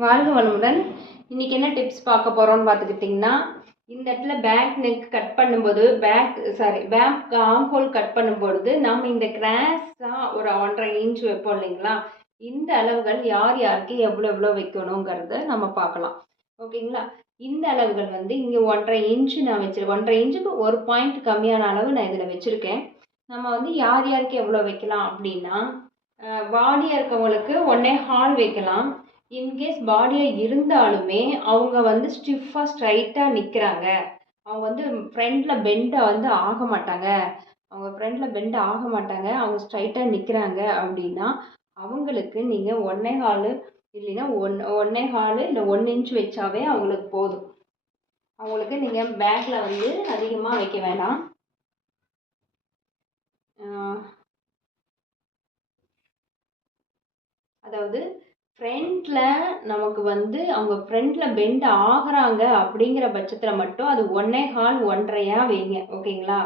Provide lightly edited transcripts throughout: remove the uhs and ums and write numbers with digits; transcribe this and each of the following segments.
வாழ்க வளமுடன். இன்னைக்கு என்ன டிப்ஸ் பார்க்க போறோம்னு பார்த்துக்கிட்டிங்கன்னா, இந்த இடத்துல பேக் நெக் கட் பண்ணும்போது பேக் ஆர்ம் ஹோல் கட் பண்ணும்பொழுது நம்ம இந்த கிராஸாக ஒரு 1.5 இன்ச் வைப்போம் இல்லைங்களா? இந்த அளவுகள் யார் யாருக்கு எவ்வளோ எவ்வளோ வைக்கணுங்கிறத நம்ம பார்க்கலாம். ஓகேங்களா? இந்த அளவுகள் வந்து இங்கே 1.5 இன்ச்சு நான் வச்சிருக்கேன். 1.5 இன்ச்சுக்கு ஒரு பாயிண்ட் கம்மியான அளவு நான் இதில் வச்சுருக்கேன். நம்ம வந்து யார் யாருக்கு எவ்வளோ வைக்கலாம் அப்படின்னா, பாடியாக இருக்கவங்களுக்கு 1.25 வைக்கலாம். இன்கேஸ் பாடியாக இருந்தாலுமே அவங்க வந்து ஸ்டிஃபாக ஸ்ட்ரைட்டாக நிற்கிறாங்க, அவங்க வந்து ஃப்ரண்டில் பெண்டை வந்து ஆக மாட்டாங்க, அவங்க ஸ்ட்ரைட்டாக நிற்கிறாங்க அப்படின்னா அவங்களுக்கு நீங்கள் 1.25 இல்லைன்னா 1.25 இல்லை 1 இன்ச் வச்சாவே அவங்களுக்கு போதும். அவங்களுக்கு நீங்கள் பேக்கில் வந்து அதிகமாக வைக்க வேண்டாம். அதாவது ஃப்ரண்ட்டில் நமக்கு வந்து அவங்க ஃப்ரண்ட்டில் பெண்ட் ஆகிறாங்க அப்படிங்கிற பட்சத்தில் மட்டும் அது 1.25 1.5 வைங்க. ஓகேங்களா?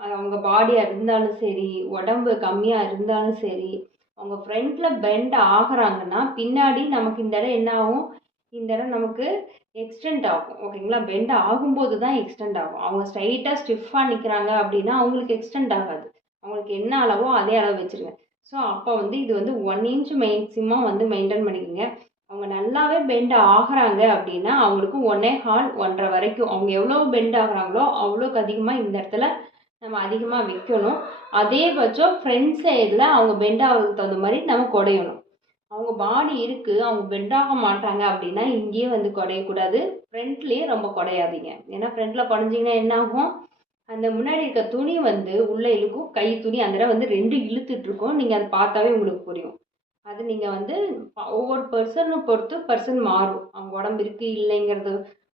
அவங்க பாடியாக இருந்தாலும் சரி, உடம்பு கம்மியாக இருந்தாலும் சரி, அவங்க ஃப்ரண்ட்டில் பெண்ட் ஆகிறாங்கன்னா பின்னாடி நமக்கு இந்த இடம் என்ன ஆகும், இந்த இடம் நமக்கு எக்ஸ்டெண்ட் ஆகும். ஓகேங்களா? பெண்ட் ஆகும்போது தான் எக்ஸ்டெண்ட் ஆகும். அவங்க ஸ்ட்ரைட்டாக ஸ்டிஃபாக நிற்கிறாங்க அப்படின்னா அவங்களுக்கு எக்ஸ்டெண்ட் ஆகாது. அவங்களுக்கு என்ன அளவோ அதே அளவு வச்சுருங்க. ஸோ அப்போ வந்து இது வந்து 1 இன்ச் மேக்ஸிமம் வந்து மெயின்டைன் பண்ணிக்கோங்க. அவங்க நல்லாவே பெண்ட் ஆகிறாங்க அப்படின்னா அவங்களுக்கு 1.25 1.5 வரைக்கும் அவங்க எவ்வளோ பெண்ட் ஆகுறாங்களோ அவ்வளோக்கு அதிகமாக இந்த இடத்துல நம்ம அதிகமாக வைக்கணும். அதே பட்சம் ஃப்ரண்ட் சைடில் அவங்க பெண்ட் ஆகிறதுக்கு தகுந்த மாதிரி நம்ம குடையணும். அவங்க பாடி இருக்குது, அவங்க பெண்ட் ஆக மாட்டாங்க அப்படின்னா இங்கேயே வந்து குடையக்கூடாது, ஃப்ரண்ட்லேயே ரொம்ப குடையாதீங்க. ஏன்னா ஃப்ரண்ட்டில் குறைஞ்சிங்கன்னா என்ன ஆகும், அந்த முன்னாடி இருக்க துணி வந்து உள்ளே இழுக்கும், கை துணி அந்த இடம் வந்து 2 இழுத்துட்ருக்கும். நீங்கள் அதை பார்த்தாவே உங்களுக்கு புரியும். அது நீங்கள் வந்து ஒவ்வொரு பர்சனை பொறுத்து பர்சன் மாறும். அவங்க உடம்பு இருக்குது இல்லைங்கிறது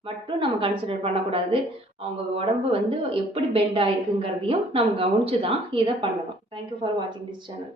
மட்டும் நம்ம கன்சிடர் பண்ணக்கூடாது. அவங்க உடம்பு வந்து எப்படி பெண்ட் ஆகிருக்குங்கிறதையும் நம்ம கவனித்து தான் இதை பண்ணணும். தேங்க்யூ ஃபார் வாட்சிங் திஸ் சேனல்.